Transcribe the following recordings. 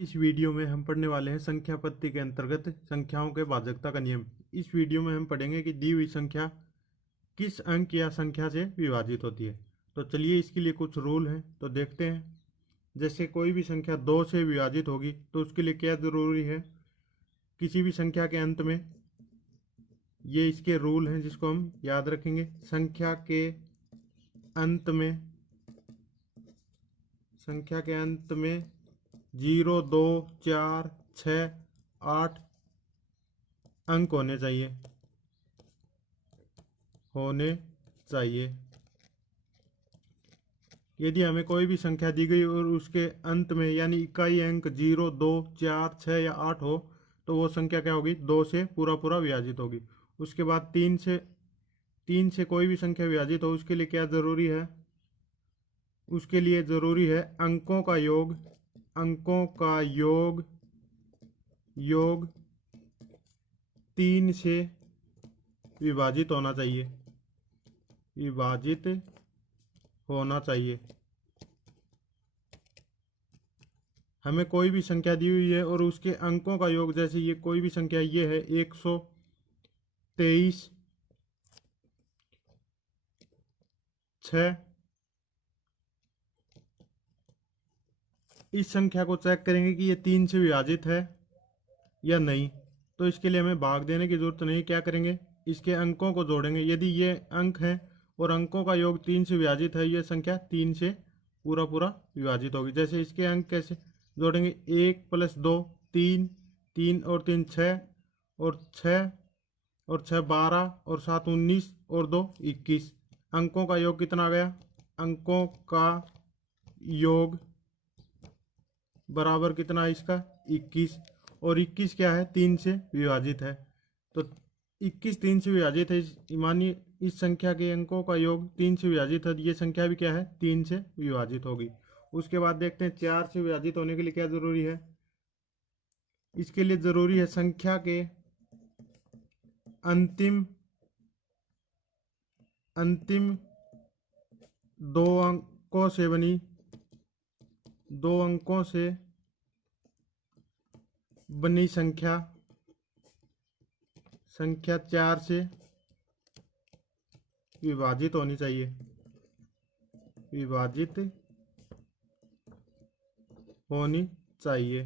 इस वीडियो में हम पढ़ने वाले हैं संख्या पद्धति के अंतर्गत संख्याओं के भाजकता का नियम। इस वीडियो में हम पढ़ेंगे कि दी हुई संख्या किस अंक या संख्या से विभाजित होती है। तो चलिए इसके लिए कुछ रूल हैं तो देखते हैं। जैसे कोई भी संख्या 2 से विभाजित होगी तो उसके लिए क्या जरूरी है, किसी भी संख्या के अंत में, ये इसके रूल हैं जिसको हम याद रखेंगे। संख्या के अंत में 0, 2, 4, 6, 8 अंक होने चाहिए। यदि हमें कोई भी संख्या दी गई और उसके अंत में यानी इकाई अंक 0, 2, 4, 6 या 8 हो तो वो संख्या क्या होगी, 2 से पूरा पूरा विभाजित होगी। उसके बाद 3 से कोई भी संख्या विभाजित हो उसके लिए क्या जरूरी है, उसके लिए जरूरी है अंकों का योग 3 से विभाजित होना चाहिए। हमें कोई भी संख्या दी हुई है और उसके अंकों का योग, जैसे ये कोई भी संख्या ये है 123, 6, इस संख्या को चेक करेंगे कि ये 3 से विभाजित है या नहीं। तो इसके लिए हमें भाग देने की जरूरत नहीं, क्या करेंगे, इसके अंकों को जोड़ेंगे। यदि ये अंक हैं और अंकों का योग 3 से विभाजित है, ये संख्या 3 से पूरा पूरा विभाजित होगी। जैसे इसके अंक कैसे जोड़ेंगे, 1 + 2 3, 3 और 3 6, और 6 और 6 12, और 7 19, और 2 21। अंकों का योग कितना आ गया, अंकों का योग बराबर कितना है इसका, 21। और 21 क्या है, 3 से विभाजित है। तो 21 3 से विभाजित है। मानिए इस संख्या के अंकों का योग 3 से विभाजित है, ये संख्या भी क्या है, 3 से विभाजित होगी। उसके बाद देखते हैं 4 से विभाजित होने के लिए क्या जरूरी है। इसके लिए जरूरी है संख्या के अंतिम दो अंकों से बनी संख्या 4 से विभाजित होनी चाहिए।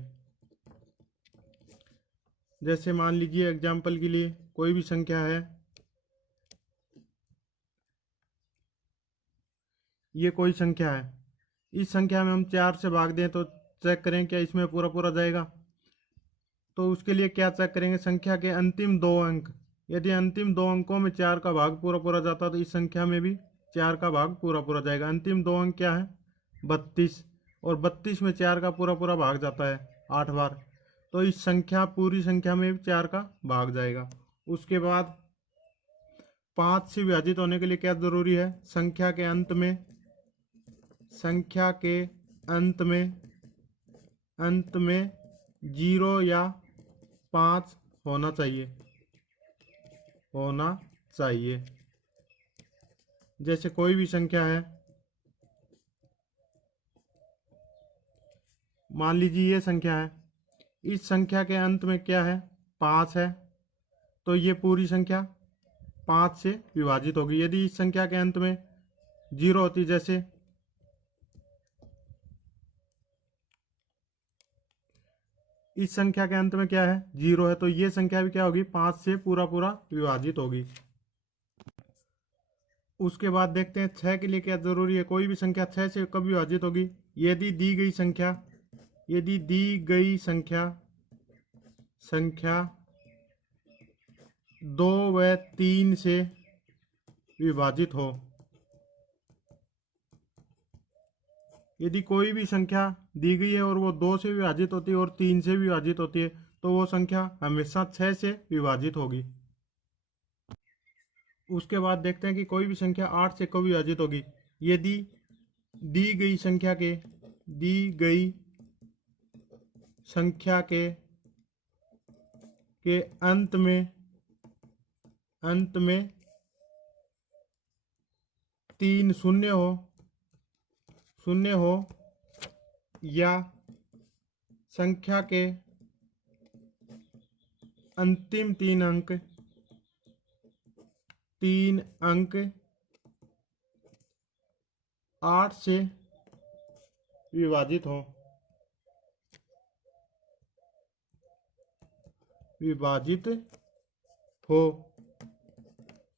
जैसे मान लीजिए एग्जाम्पल के लिए कोई भी संख्या है, ये कोई संख्या है, इस संख्या में हम 4 से भाग दें तो चेक करें क्या इसमें पूरा पूरा जाएगा। तो उसके लिए क्या चेक करेंगे, संख्या के अंतिम 2 अंक, यदि अंतिम 2 अंकों में 4 का भाग पूरा पूरा जाता तो इस संख्या में भी 4 का भाग पूरा पूरा जाएगा। अंतिम 2 अंक क्या है, 32, और 32 में 4 का पूरा पूरा भाग जाता है 8 बार, तो इस पूरी संख्या में भी 4 का भाग जाएगा। उसके बाद 5 से विभाजित होने के लिए क्या जरूरी है, संख्या के अंत में 0 या 5 होना चाहिए। जैसे कोई भी संख्या है, मान लीजिए ये संख्या है, इस संख्या के अंत में क्या है, 5 है, तो ये पूरी संख्या 5 से विभाजित होगी। यदि इस संख्या के अंत में 0 होती, जैसे इस संख्या के अंत में क्या है, 0 है, तो ये संख्या भी क्या होगी, 5 से पूरा पूरा विभाजित होगी। उसके बाद देखते हैं 6 के लिए क्या जरूरी है। कोई भी संख्या 6 से कब विभाजित होगी, यदि दी गई संख्या 2 व 3 से विभाजित हो। यदि कोई भी संख्या दी गई है और वो 2 से विभाजित होती है और 3 से विभाजित होती है तो वो संख्या हमेशा 6 से विभाजित होगी। उसके बाद देखते हैं कि कोई भी संख्या 8 से कब विभाजित होगी। यदि दी गई संख्या के अंत में 3 शून्य हो या संख्या के अंतिम तीन अंक 8 से विभाजित हो।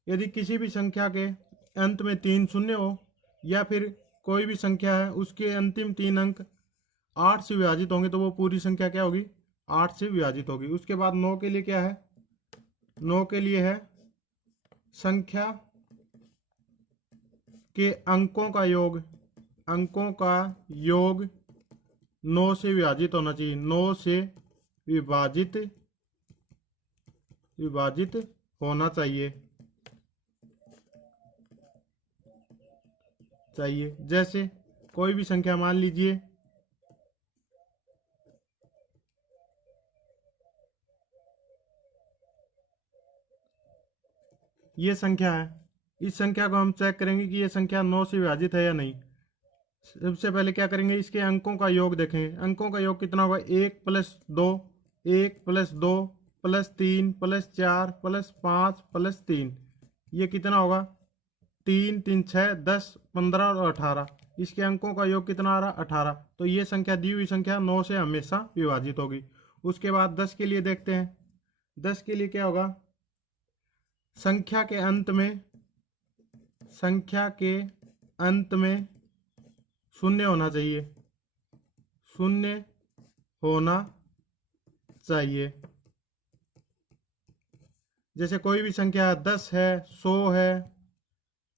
यदि किसी भी संख्या के अंत में 3 शून्य हो या फिर कोई भी संख्या है उसके अंतिम 3 अंक 8 से विभाजित होंगे तो वो पूरी संख्या क्या होगी, 8 से विभाजित होगी। उसके बाद 9 के लिए क्या है, 9 के लिए है संख्या के अंकों का योग 9 से विभाजित होना चाहिए, 9 से विभाजित होना चाहिए। जैसे कोई भी संख्या मान लीजिए ये संख्या है, इस संख्या को हम चेक करेंगे कि ये संख्या 9 से विभाजित है या नहीं। सबसे पहले क्या करेंगे, इसके अंकों का योग देखें। अंकों का योग कितना होगा, 1 + 2 1 + 2 + 3 + 4 + 5 + 3, ये कितना होगा 3 3 6 10 15 और 18। इसके अंकों का योग कितना आ रहा, 18। तो ये संख्या दी हुई संख्या 9 से हमेशा विभाजित होगी। उसके बाद 10 के लिए देखते हैं। 10 के लिए क्या होगा, संख्या के अंत में शून्य होना चाहिए, शून्य होना चाहिए। जैसे कोई भी संख्या 10 है, 100 है,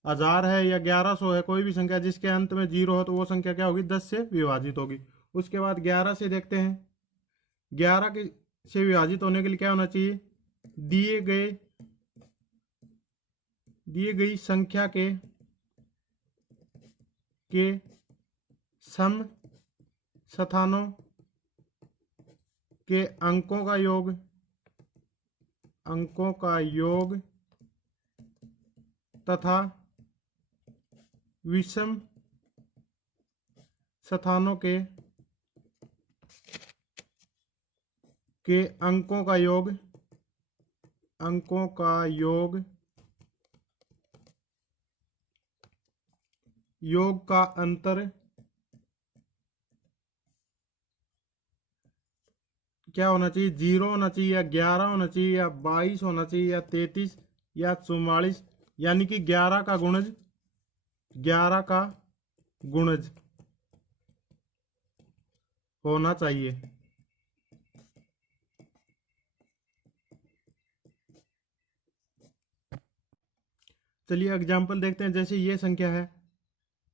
1000 है या 1100 है, कोई भी संख्या जिसके अंत में 0 हो तो वो संख्या क्या होगी, 10 से विभाजित होगी। उसके बाद 11 से देखते हैं। 11 से विभाजित होने के लिए क्या होना चाहिए, दिए गई संख्या के सम स्थानों के अंकों का योग तथा विषम स्थानों के अंकों का योग का अंतर क्या होना चाहिए, 0 होना चाहिए या 11 होना चाहिए या 22 होना चाहिए या 33 या 44, यानी कि 11 का गुणज होना चाहिए। चलिए एग्जाम्पल देखते हैं। जैसे ये संख्या है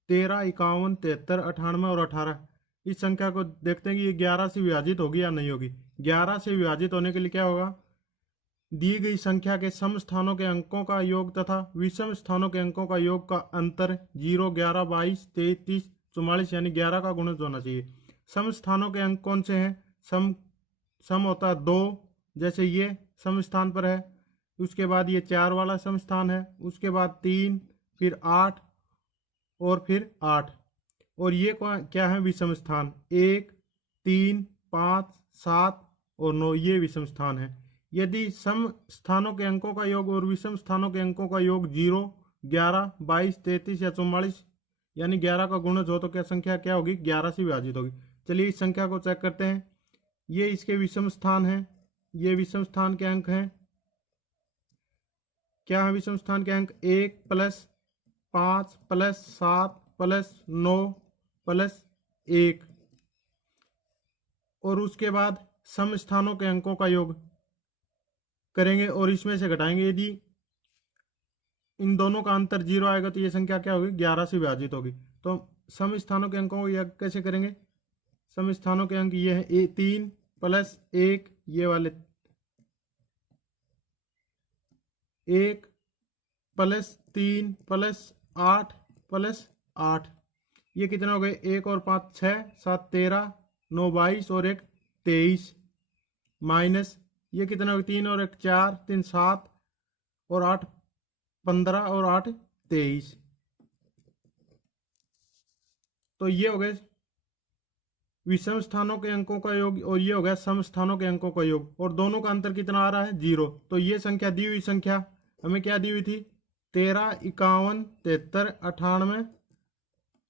13 51 73 98 और 18। इस संख्या को देखते हैं कि ये 11 से विभाजित होगी या नहीं होगी। 11 से विभाजित होने के लिए क्या होगा, दी गई संख्या के सम स्थानों के अंकों का योग तथा विषम स्थानों के अंकों का योग का अंतर 0 11 22 33 44 यानी 11 का गुणज होना चाहिए। सम स्थानों के अंक कौन से हैं, सम होता है 2, जैसे ये सम स्थान पर है। उसके बाद ये 4 वाला सम स्थान है, उसके बाद 3, फिर 8 और फिर 8। और ये क्या है, विषम स्थान 1 3 5 7 और 9, ये विषम स्थान है। यदि सम स्थानों के अंकों का योग और विषम स्थानों के अंकों का योग 0 11 22 33 या 44 यानी 11 का गुणज हो तो क्या संख्या क्या होगी, 11 से विभाजित होगी। चलिए इस संख्या को चेक करते हैं। ये इसके विषम स्थान है, ये विषम स्थान के अंक हैं। क्या है विषम स्थान के अंक, 1 + 5 + 7 + 9 + 1। और उसके बाद सम स्थानों के अंकों का योग करेंगे और इसमें से घटाएंगे। यदि इन दोनों का अंतर 0 आएगा तो ये संख्या क्या होगी, 11 से विभाजित होगी। तो सम स्थानों के अंकों को योग कैसे करेंगे, सम स्थानों के अंक ये है 3 + 1, ये वाले 1 + 3 + 8 + 8, ये कितना हो गए, 1 और 5 6 7 13 9 22 और 1 23, माइनस ये कितना हो गया, 3 और 1 4 3 7 और 8 15 और 8 23। तो ये हो गए विषम स्थानों के अंकों का योग और ये हो गया सम स्थानों के अंकों का योग, और दोनों का अंतर कितना आ रहा है 0। तो ये संख्या दी हुई संख्या हमें क्या दी हुई थी 13, 51, 73, 98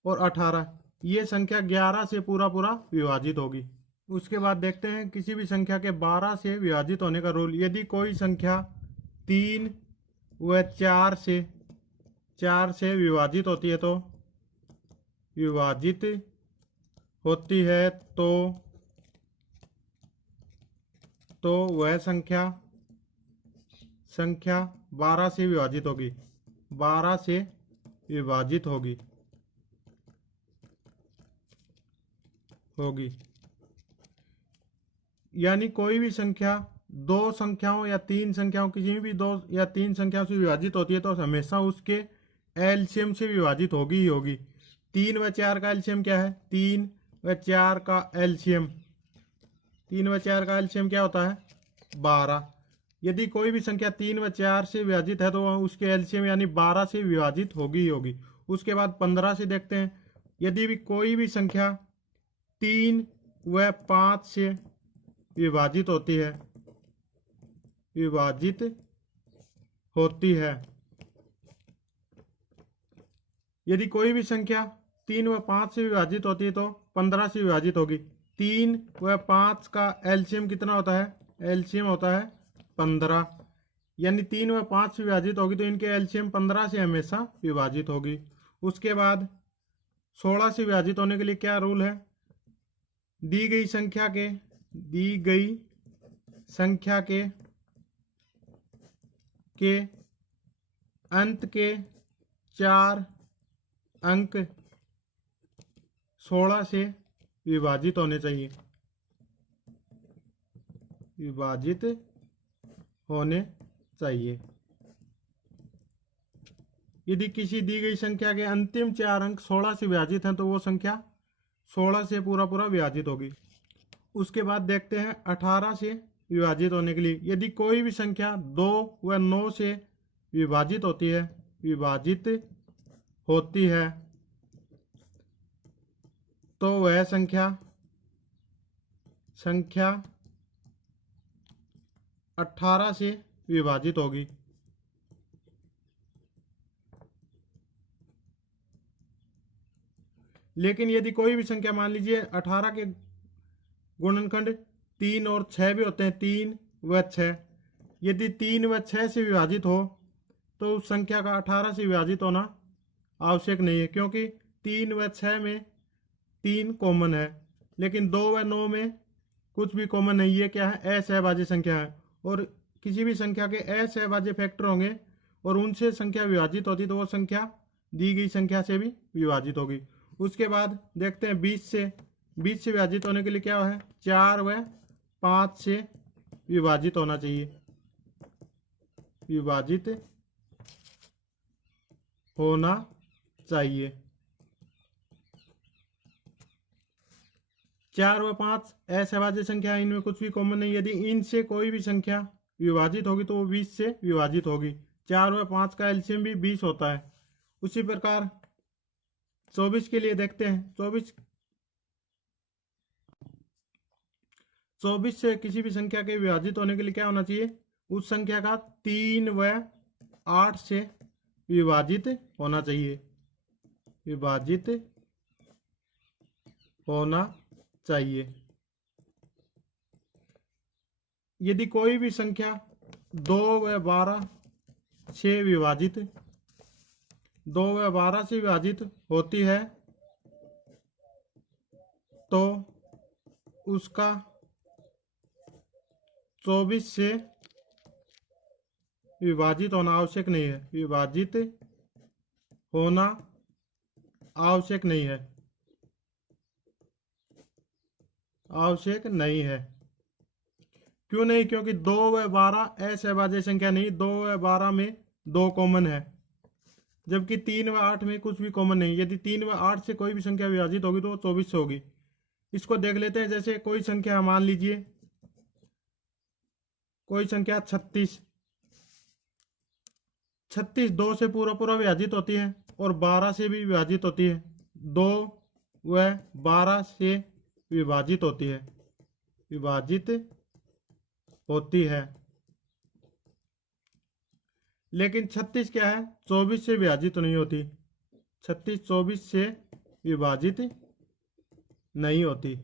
और 18, ये संख्या 11 से पूरा पूरा विभाजित होगी। उसके बाद देखते हैं किसी भी संख्या के 12 से विभाजित होने का रूल। यदि कोई संख्या 3 व 4 से विभाजित होती है तो वह संख्या 12 से विभाजित होगी, 12 से विभाजित होगी। यानी कोई भी संख्या दो संख्याओं या तीन संख्याओं, किसी भी दो या तीन संख्याओं से विभाजित होती है तो हमेशा उसके एलसीएम से विभाजित होगी ही होगी। 3 व 4 का एलसीएम क्या है 3 व 4 का एलसीएम 3 व 4 का एलसीएम क्या होता है 12। यदि कोई भी संख्या 3 व 4 से विभाजित है तो वह उसके एलसीएम यानी 12 से विभाजित होगी ही होगी। उसके बाद 15 से देखते हैं। यदि भी कोई भी संख्या 3 व 5 से विभाजित होती है, यदि कोई भी संख्या 3 व 5 से विभाजित होती है तो 15 से विभाजित होगी। 3 व 5 का एलसीएम कितना होता है एलसीएम होता है 15, यानी 3 व 5 से विभाजित होगी तो इनके एलसीएम 15 से हमेशा विभाजित होगी। उसके बाद 16 से विभाजित होने के लिए क्या रूल है, दी गई संख्या के अंत के 4 अंक 16 से विभाजित होने चाहिए, यदि किसी दी गई संख्या के अंतिम 4 अंक 16 से विभाजित हैं तो वो संख्या 16 से पूरा विभाजित होगी। उसके बाद देखते हैं 18 से विभाजित होने के लिए। यदि कोई भी संख्या 2 व 9 से विभाजित होती है तो वह संख्या 18 से विभाजित होगी। लेकिन यदि कोई भी संख्या मान लीजिए 18 के गुणनखंड 3 और 6 भी होते हैं, 3 व 6, यदि 3 व 6 से विभाजित हो तो उस संख्या का 18 से विभाजित होना आवश्यक नहीं है, क्योंकि 3 व 6 में 3 कॉमन है, लेकिन 2 व 9 में कुछ भी कॉमन नहीं है। क्या है असहभाज्य संख्या है, और किसी भी संख्या के असहभाज्य फैक्टर होंगे और उनसे संख्या विभाजित होती तो वो संख्या दी गई संख्या से भी विभाजित होगी। उसके बाद देखते हैं 20 से विभाजित होने के लिए क्या है 4 व 5 से विभाजित होना चाहिए, 4 व 5 असहभाज्य संख्या, इनमें कुछ भी कॉमन नहीं। यदि इनसे कोई भी संख्या विभाजित होगी तो वो 20 से विभाजित होगी। 4 व 5 का एलसीएम भी 20 होता है। उसी प्रकार 24 के लिए देखते हैं। 24 से किसी भी संख्या के विभाजित होने के लिए क्या होना चाहिए, उस संख्या का 3 व 8 से विभाजित होना चाहिए। यदि कोई भी संख्या 2 व 12 से विभाजित होती है तो उसका 24 से विभाजित होना आवश्यक नहीं है। क्यों नहीं, क्योंकि 2 व 12 असहभाज्य संख्या नहीं, 2 व 12 में 2 कॉमन है, जबकि 3 व 8 में कुछ भी कॉमन नहीं। यदि 3 व 8 से कोई भी संख्या विभाजित होगी तो वो 24 से होगी। इसको देख लेते हैं। जैसे कोई संख्या मान लीजिए, कोई संख्या 36 2 से पूरा विभाजित होती है और 12 से भी विभाजित होती है। 2 व 12 से विभाजित होती है, विभाजित होती है। लेकिन 36 क्या है, 24 से विभाजित तो नहीं होती। 36 24 से विभाजित नहीं होती।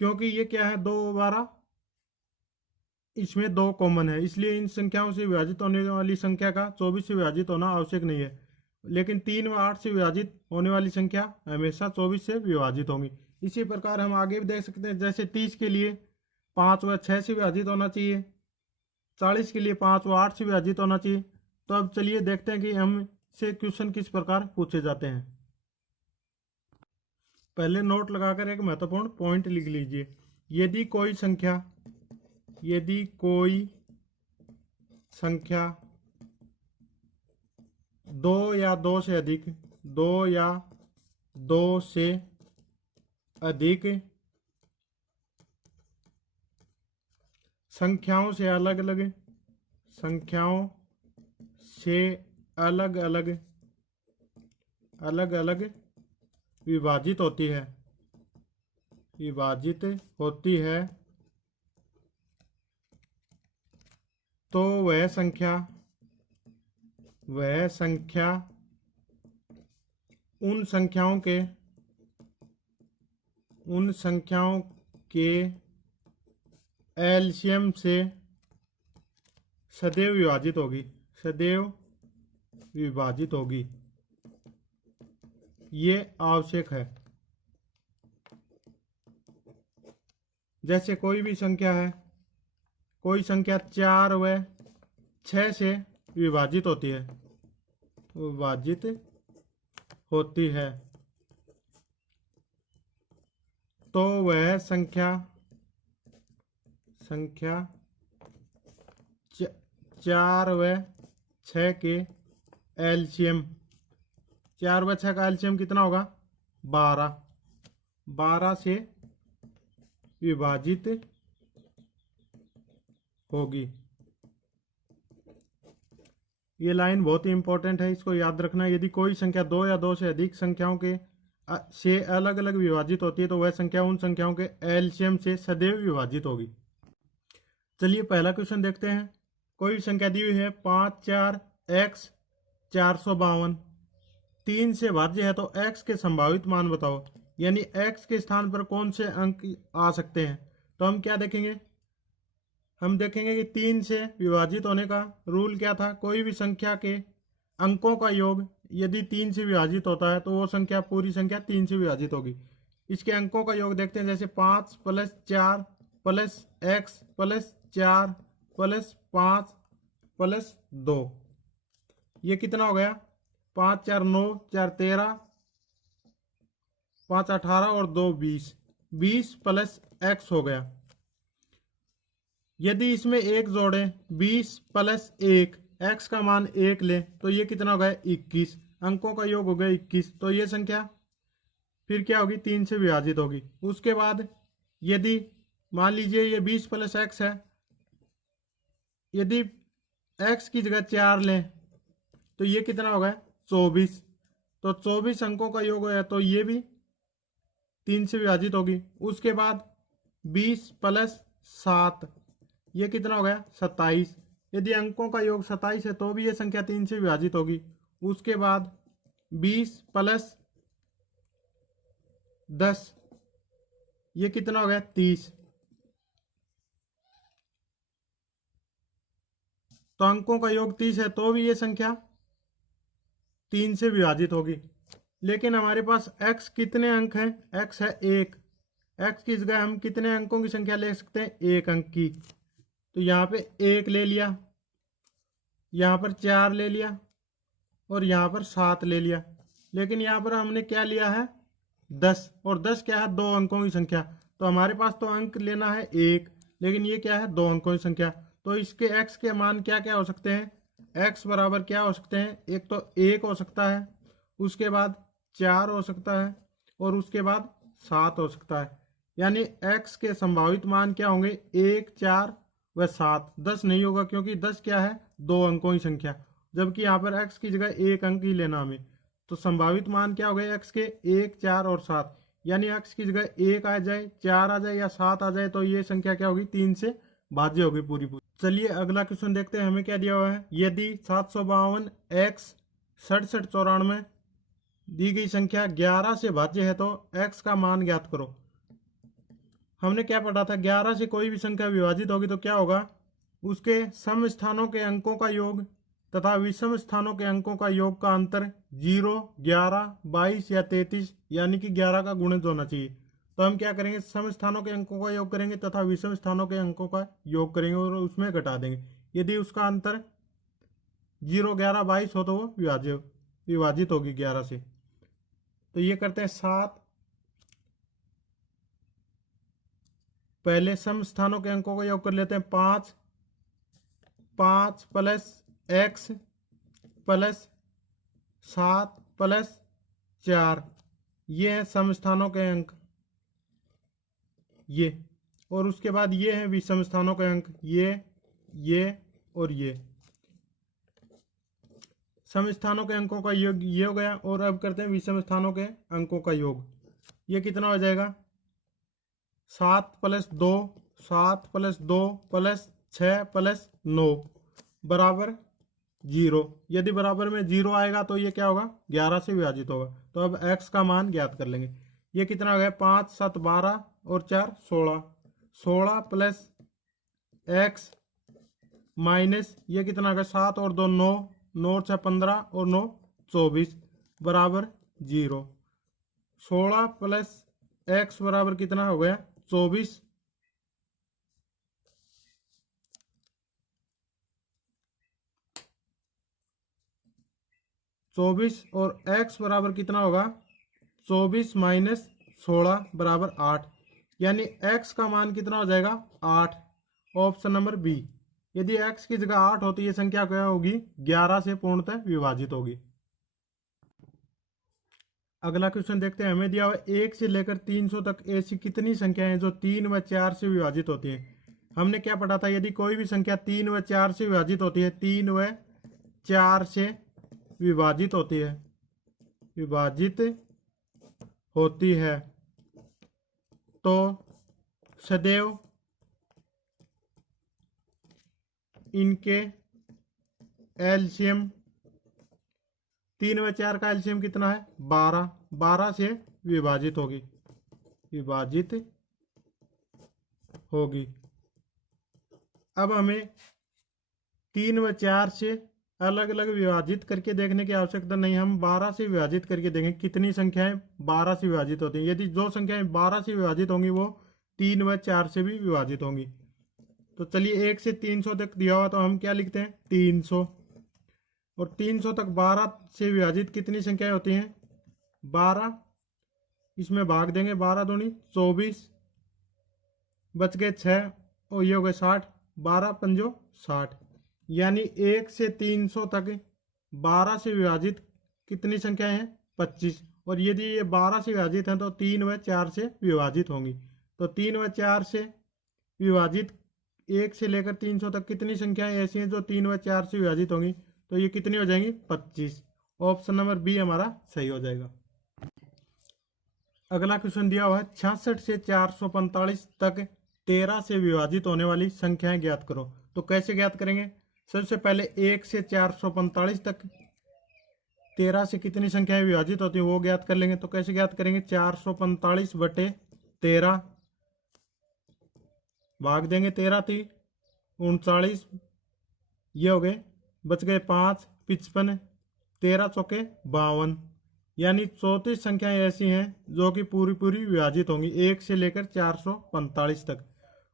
क्योंकि ये क्या है, 2 12, इसमें 2 कॉमन है, इसलिए इन संख्याओं से विभाजित होने वाली संख्या का 24 से विभाजित होना आवश्यक नहीं है। लेकिन 3 व 8 से विभाजित होने वाली संख्या हमेशा 24 से विभाजित होंगी। इसी प्रकार हम आगे भी देख सकते हैं, जैसे 30 के लिए 5 व 6 से विभाजित होना चाहिए, 40 के लिए 5 व 8 से विभाजित होना चाहिए। तो अब चलिए देखते हैं कि हमसे क्वेश्चन किस प्रकार पूछे जाते हैं। पहले नोट लगाकर एक महत्वपूर्ण पॉइंट लिख लीजिए। यदि कोई संख्या 2 या 2 से अधिक 2 या 2 से अधिक संख्याओं से अलग अलग विभाजित होती है, तो वह संख्या उन संख्याओं के एलसीएम से सदैव विभाजित होगी। ये आवश्यक है। जैसे कोई भी संख्या है, कोई संख्या 4 व 6 से विभाजित होती है, तो वह संख्या 4 व 6 के एलसीएम, 4 व 6 का एलसीएम कितना होगा, 12 से विभाजित होगी। ये लाइन बहुत ही इंपॉर्टेंट है, इसको याद रखना। यदि कोई संख्या 2 या 2 से अधिक संख्याओं के से अलग अलग विभाजित होती है, तो वह संख्या उन संख्याओं के एलसीएम से सदैव विभाजित होगी। चलिए पहला क्वेश्चन देखते हैं। कोई संख्या दी हुई है 5 4 x 452, 3 से भाज्य है, तो x के संभावित मान बताओ। यानी x के स्थान पर कौन से अंक आ सकते हैं। तो हम क्या देखेंगे, हम देखेंगे कि 3 से विभाजित होने का रूल क्या था। कोई भी संख्या के अंकों का योग यदि 3 से विभाजित होता है, तो वो संख्या पूरी संख्या 3 से विभाजित होगी। इसके अंकों का योग देखते हैं, जैसे 5 + 4 + x + 4 + 5 + 2, ये कितना हो गया, 5 4 9 4 13, 5 18 और 2 20, 20 + x हो गया। यदि इसमें एक जोड़े 20 + 1, x का मान 1 ले, तो ये कितना हो गया, 21, अंकों का योग हो गया 21। तो ये संख्या फिर क्या होगी, 3 से विभाजित होगी। उसके बाद यदि मान लीजिए ये 20 + x है, यदि x की जगह 4 लें, तो ये कितना हो गया, 24। तो 24 अंकों का योग है, तो ये भी 3 से विभाजित होगी। उसके बाद 20 + 7, ये कितना हो गया, 27। यदि अंकों का योग 27 है, तो भी ये संख्या 3 से विभाजित होगी। उसके बाद 20 + 10, ये कितना हो गया, 30। तो अंकों का योग 30 है, तो भी ये संख्या 3 से विभाजित होगी। लेकिन हमारे पास x कितने अंक हैं, x है 1, x की जगह हम कितने अंकों की संख्या ले सकते हैं, 1 अंक की। तो यहाँ पे 1 ले लिया, यहाँ पर 4 ले लिया और यहाँ पर 7 ले लिया। लेकिन यहाँ पर हमने क्या लिया है, 10, और 10 क्या है, 2 अंकों की संख्या। तो हमारे पास तो अंक लेना है 1, लेकिन ये क्या है, 2 अंकों की संख्या। तो इसके x के मान क्या क्या हो सकते हैं, x बराबर क्या हो सकते हैं, एक तो 1 हो सकता है, उसके बाद 4 हो सकता है और उसके बाद 7 हो सकता है। यानी x के संभावित मान क्या होंगे, 1 4 व 7। 10 नहीं होगा, क्योंकि 10 क्या है, 2 अंकों की संख्या। जबकि यहाँ पर x की जगह एक अंक ही लेना हमें। तो संभावित मान क्या हो गए x के? 1, 4 और 7। यानी x की जगह 1 आ जाए, 4 आ जाए या 7 आ जाए तो ये संख्या क्या होगी? 3 से भाज्य होगी पूरी पूरी। चलिए अगला क्वेश्चन देखते हैं, हमें क्या दिया हुआ है। यदि 752 x 6794 दी गई संख्या 11 से भाज्य है तो x का मान ज्ञात करो। हमने क्या पढ़ा था? 11 से कोई भी संख्या विभाजित होगी तो क्या होगा? उसके सम स्थानों के अंकों का योग तथा विषम स्थानों के अंकों का योग का अंतर 0, 11, 22 या 33 यानी कि 11 का गुणज होना चाहिए। तो हम क्या करेंगे? सम स्थानों के अंकों का योग करेंगे तथा विषम स्थानों के अंकों का योग करेंगे और उसमें घटा देंगे। यदि उसका अंतर 0, 11, 22 हो तो वो विभाजित होगी 11 से। तो ये करते हैं 7। पहले सम स्थानों के अंकों का योग कर लेते हैं। 5 प्लस x प्लस 7 प्लस 4, ये है सम स्थानों के अंक ये। और उसके बाद ये है विषम स्थानों के अंक ये और ये। सम स्थानों के अंकों का योग ये हो गया। और अब करते हैं विषम स्थानों के अंकों का योग। ये कितना हो जाएगा? 7 प्लस 2 प्लस 6 प्लस 9 बराबर 0। यदि बराबर में 0 आएगा तो ये क्या होगा? 11 से विभाजित होगा। तो अब x का मान ज्ञात कर लेंगे। ये कितना हो गया? 5, 7, 12 और 4, 16। 16 प्लस x माइनस ये कितना हो गया? 7 और 2 9, 9 और 6 15 और 9 24 बराबर 0। 16 प्लस x बराबर कितना हो गया? 24। और x बराबर कितना होगा? 24 माइनस 16 बराबर 8। यानी x का मान कितना हो जाएगा? 8। Option number B. यदि x की जगह 8 होती है संख्या क्या होगी? 11 से पूर्णतः विभाजित होगी। अगला क्वेश्चन देखते हैं, हमें दिया हुआ 1 से लेकर 300 तक ऐसी कितनी संख्याएं हैं जो 3 व 4 से विभाजित होती हैं। हमने क्या पढ़ा था? यदि कोई भी संख्या 3 व 4 से विभाजित होती है, 3 व 4 से विभाजित होती है तो सदैव इनके एलसीएम 3 व 4 का एलसीएम कितना है? 12 से विभाजित होगी। अब हमें 3 व 4 से अलग अलग विभाजित करके देखने की आवश्यकता नहीं, हम 12 से विभाजित करके देखें कितनी संख्याएं 12 से विभाजित होती हैं। यदि जो संख्याएं 12 से विभाजित होंगी वो 3 व 4 से भी विभाजित होंगी। तो चलिए 1 से 300 तक दिया हुआ तो हम क्या लिखते हैं? 300। और 300 तक 12 से विभाजित कितनी संख्याएं होती हैं? 12। इसमें भाग देंगे, 12 दूनी 24, बच गए 6 और ये हो गए 60। 12 पंजो 60। यानी 1 से 300 तक 12 से विभाजित कितनी संख्याएं हैं? 25। और यदि ये 12 से विभाजित हैं तो 3 व 4 से विभाजित होंगी। तो 3 व 4 से विभाजित 1 से लेकर 300 तक कितनी संख्याएं ऐसी हैं जो 3 व 4 से विभाजित होंगी? तो ये कितनी हो जाएंगी? 25। ऑप्शन नंबर बी हमारा सही हो जाएगा। अगला क्वेश्चन दिया हुआ है 66 से 445 तक 13 से विभाजित होने वाली संख्याएं ज्ञात करो। तो कैसे ज्ञात करेंगे? सबसे पहले 1 से 445 तक 13 से कितनी संख्याएं विभाजित होती हैं वो ज्ञात कर लेंगे। तो कैसे ज्ञात करेंगे? 445 बटे 13 भाग देंगे 13 थी 39, ये हो गए, बच गए 5, 55, 13 चौके 52। यानी 34 संख्याएं ऐसी हैं जो कि पूरी पूरी विभाजित होंगी 1 से लेकर 445 तक।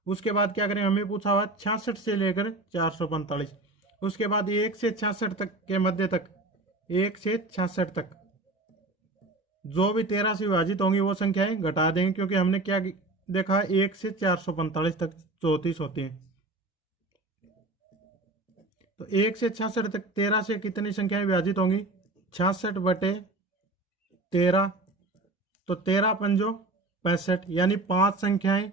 उसके बाद क्या करें? हमें पूछा हुआ 66 से लेकर 445। उसके बाद 1 से 66 तक के मध्य तक 1 से 66 तक जो भी 13 से विभाजित होंगी वो संख्याएं घटा देंगे, क्योंकि हमने क्या देखा? 1 से 445 तक 34 होती हैं। तो 1 से 66 तक 13 से कितनी संख्याएं विभाजित होंगी? 66 बटे 13। तो 13 पंजो 65। यानी 5 संख्याएं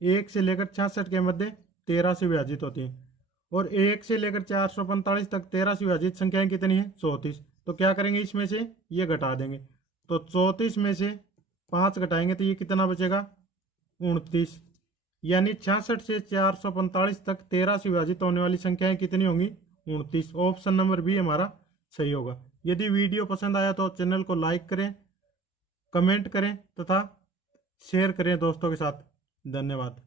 1 से लेकर 66 के मध्य 13 से विभाजित होती हैं। और 1 से लेकर 445 तक 13 से विभाजित संख्याएं कितनी है? 34। तो क्या करेंगे, इसमें से ये घटा देंगे। तो 34 में से 5 घटाएंगे तो ये कितना बचेगा? 29। यानी 66 से 445 तक 13 से विभाजित होने वाली संख्याएं कितनी होंगी? 29। ऑप्शन नंबर बी हमारा सही होगा। यदि वीडियो पसंद आया तो चैनल को लाइक करें, कमेंट करें तथा शेयर करें दोस्तों के साथ। धन्यवाद।